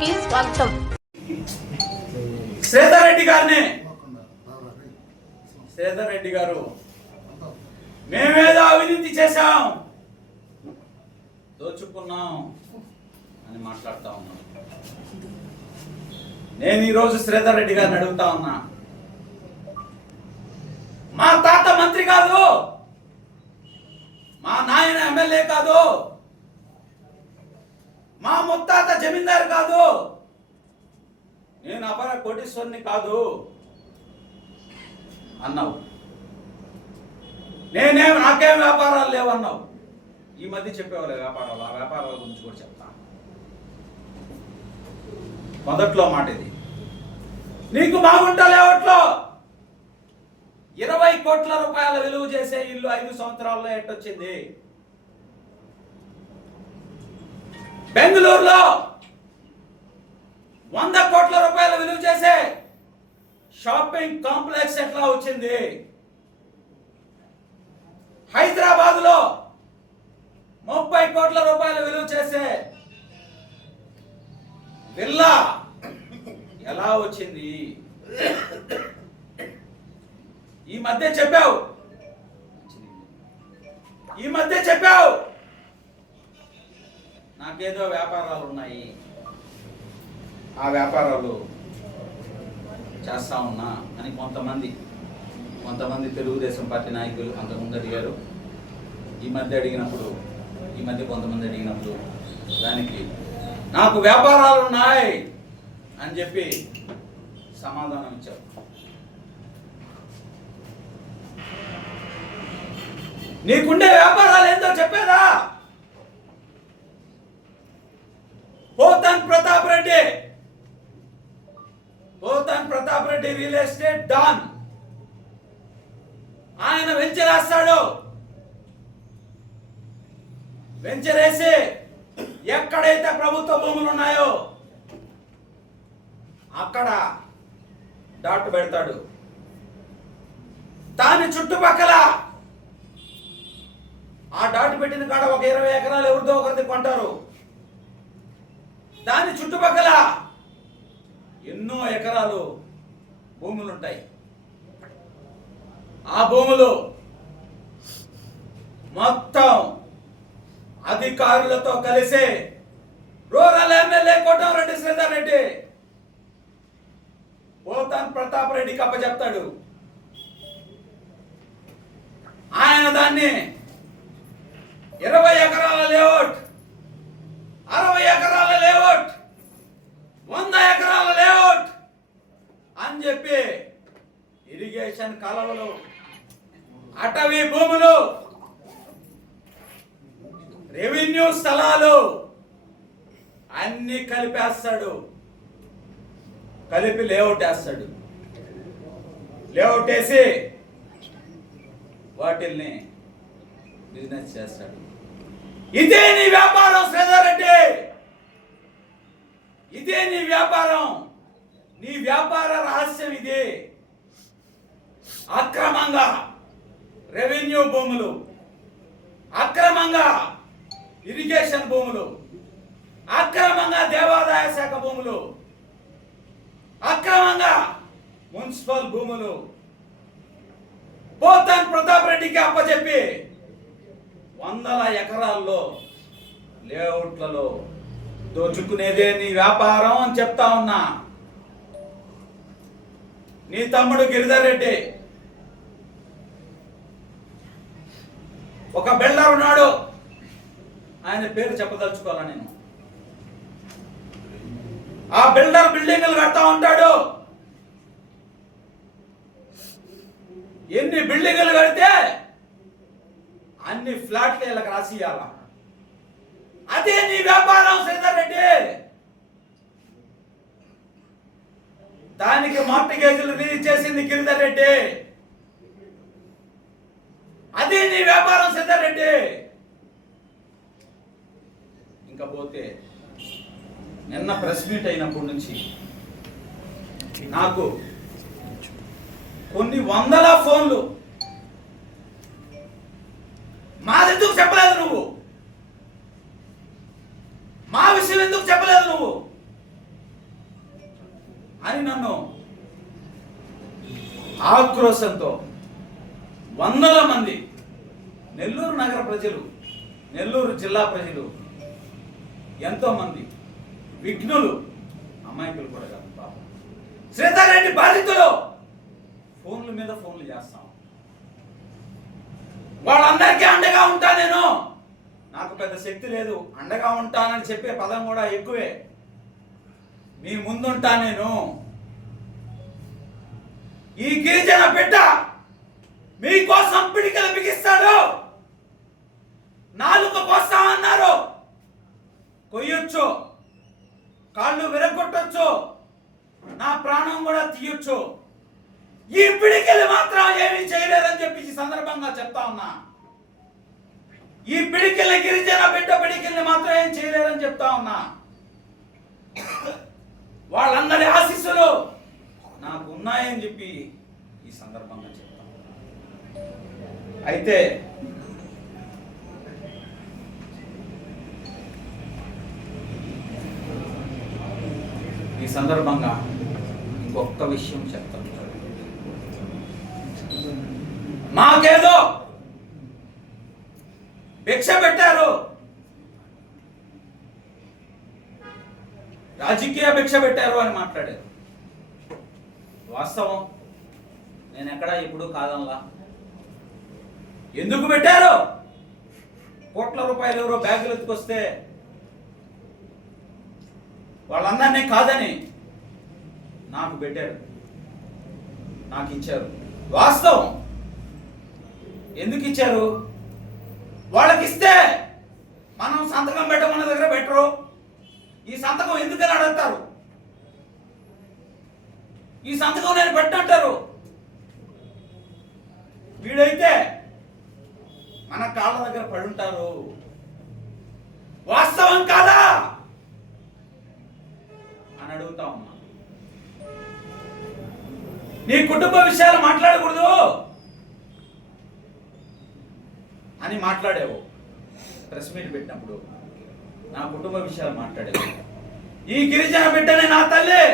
కి స్వాగతం. శ్రీధర్ రెడ్డి గారు మేమేదో అవినీతి చేశాం, దోచుకున్నాం అని మాట్లాడుతా ఉన్నాం. నేను ఈరోజు శ్రీధర్ రెడ్డి గారిని అడుగుతా ఉన్నా, మా తాత మంత్రి కాదు, మా నాయన ఎమ్మెల్యే కాదు, మా ముత్తాత జమీందారు కాదు, నేను అపర కోటీశ్వరుని కాదు అన్నావు. నాకేం వ్యాపారాలు లేవన్నావు. ఈ మధ్య చెప్పేవాళ్ళ వ్యాపారాలు, ఆ వ్యాపారాల గురించి కూడా చెప్తా. మొదట్లో మాట ఇది. నీకు బాగుంటా లేవట్లో 20 కోట్ల రూపాయల విలువ చేసే ఇల్లు 5 సంవత్సరాల్లో ఎట్టొచ్చింది? బెంగళూరులో 100 కోట్ల రూపాయల విలువ చేసే షాపింగ్ కాంప్లెక్స్ ఎట్లా వచ్చింది? హైదరాబాద్ లో 30 కోట్ల రూపాయల విలువ చేసే విల్లా ఎలా వచ్చింది? ఈ మధ్య చెప్పావు నాకేదో వ్యాపారాలు ఉన్నాయి, ఆ వ్యాపారాలు చేస్తా ఉన్నా అని కొంతమంది తెలుగుదేశం పార్టీ నాయకులు అంతకుముందు అడిగారు. ఈ మధ్య కొంతమంది అడిగినప్పుడు దానికి నాకు వ్యాపారాలు ఉన్నాయి అని చెప్పి సమాధానం ఇచ్చారు. నీకుండే వ్యాపారాలు ఏంటో చెప్పేదా? Pothan Pratap Reddy real estate don. ఆయన వెంచర్ వేస్తాడు. వెంచర్ వేసి ఎక్కడైతే ప్రభుత్వ భూములు ఉన్నాయో అక్కడ డాట్ పెడతాడు. దాని చుట్టుపక్కల ఆ డాట్ పెట్టిన కాడ ఒక 20 ఎకరాలు ఎవరిదో ఒకరిది కొంటారు. దాని చుట్టుపక్కల ఎన్నో ఎకరాలు భూములు ఉంటాయి. ఆ భూములు మొత్తం అధికారులతో కలిసి రూరల్ ఎమ్మెల్యే కోటమిరెడ్డి శ్రీధర్ రెడ్డి పోతన్ ప్రతాప్ రెడ్డికి అప్పచెప్తాడు. ఆయన దాన్ని 20 ఎకరాల లేఅవుట్, 60 ఎకరాల లేఅవుట్, 100 ఎకరాల లేఅవుట్ అని చెప్పి ఇరిగేషన్ కాలువలు, అటవీ భూములు, రెవెన్యూ స్థలాలు అన్ని కలిపేస్తాడు. కలిపి లేఅవుట్ వేస్తాడు. లేఅవుట్ వేసి వాటిల్ని బిజినెస్ చేస్తాడు. ఇదే నీ వ్యాపారం శ్రీధర్ రెడ్డి, ఇదే నీ వ్యాపారం. నీ వ్యాపార రహస్యం ఇది. అక్రమంగా రెవెన్యూ భూములు, అక్రమంగా ఇరిగేషన్ భూములు, అక్రమంగా దేవాదాయ శాఖ భూములు, అక్రమంగా మున్సిపల్ భూములు పోతన్ ప్రతాప్ రెడ్డికి అప్పచెప్పి 100 ఎకరాల్లో లేఅవుట్లలో దోచుకునేదే నీ వ్యాపారం అని చెప్తా ఉన్నా. నీ తమ్ముడు గిరిధర్ రెడ్డి ఒక బిల్డర్ ఉన్నాడు. ఆయన పేరు చెప్పదలుచుకోవాలా నేను. ఆ బిల్డర్ బిల్డింగ్లు కడతా ఉంటాడు. ఎన్ని బిల్డింగ్లు కడితే అన్ని ఫ్లాట్లు వీళ్ళకి రాసియాల. అదే నీ వ్యాపారం శ్రీధర్ రెడ్డి. దానికి మార్టిగేజీలు రిలీజ్ చేసింది గిరిధర్ రెడ్డి. అదే నీ వ్యాపారం శ్రీధర్ రెడ్డి. ఇంకా పోతే నిన్న ప్రెస్ మీట్ అయినప్పటి నుంచి నాకు కొన్ని 100 ఫోన్లు, మాదెందుకు చెప్పలేదు నువ్వు, మా విషయం ఎందుకు చెప్పలేదు నువ్వు, అని నన్ను ఆక్రోశంతో వందల మంది నెల్లూరు నగర ప్రజలు, నెల్లూరు జిల్లా ప్రజలు, ఎంతో మంది విఘ్నులు, అమాయకులు కూడా కాదు పాపం, శ్రీధర్రెడ్డి బాధితులు ఫోన్ల మీద ఫోన్లు చేస్తాం. వాళ్ళందరికీ అండగా ఉంటా నేను. నాకు పెద్ద శక్తి లేదు, అండగా ఉంటానని చెప్పే పదం కూడా ఎక్కువే. మీ ముందుంటా నేను. ఈ గిరిజన బిడ్డ మీకోసం పిడికలు బిగిస్తాడు. నాలుక కోస్తామన్నారు, కొయ్యొచ్చు, కాళ్ళు విరగొట్టొచ్చు, నా ప్రాణం కూడా తీయొచ్చు. ఈ పిడికలు మాత్రం ఏమీ చేయలేదని చెప్పి ఈ సందర్భంగా చెప్తా ఉన్నా. ఈ పిడికిల్ని, గిరిజన బిడ్డ పిడికిల్ని మాత్రం ఏం చేయలేదని చెప్తా ఉన్నా. వాళ్ళందరి ఆశీస్సులు నాకు ఉన్నాయని చెప్పి ఈ సందర్భంగా చెప్తా. అయితే ఈ సందర్భంగా ఇంకొక విషయం చెప్తాను. మాకేదో భిక్ష పెట్టారు, రాజకీయ భిక్ష పెట్టారు అని మాట్లాడారు. వాస్తవం, నేను ఎక్కడా ఎప్పుడు కాదనలా. ఎందుకు పెట్టారు? కోట్ల రూపాయలు ఎవరో బ్యాగులు ఎత్తుకొస్తే వాళ్ళందరినీ కాదని నాకు పెట్టారు, నాకు ఇచ్చారు. వాస్తవం. ఎందుకు ఇచ్చారు? వాళ్ళకి ఇస్తే మనం సంతకం పెట్టమన్న దగ్గర పెట్టరు. ఈ సంతకం ఎందుకని అడుగుతారు. ఈ సంతకం నేను పెట్టంటారు. వీడైతే మన కాళ్ళ దగ్గర పడుంటారు. వాస్తవం కాదా అని అడుగుతా ఉన్నా. నీ కుటుంబ విషయాలు మాట్లాడకూడదు అని మాట్లాడేవు. ప్రెస్ మీట్ పెట్టినప్పుడు నా కుటుంబ విషయాలు మాట్లాడేవు. ఈ గిరిజన బిడ్డనే నా తల్లి.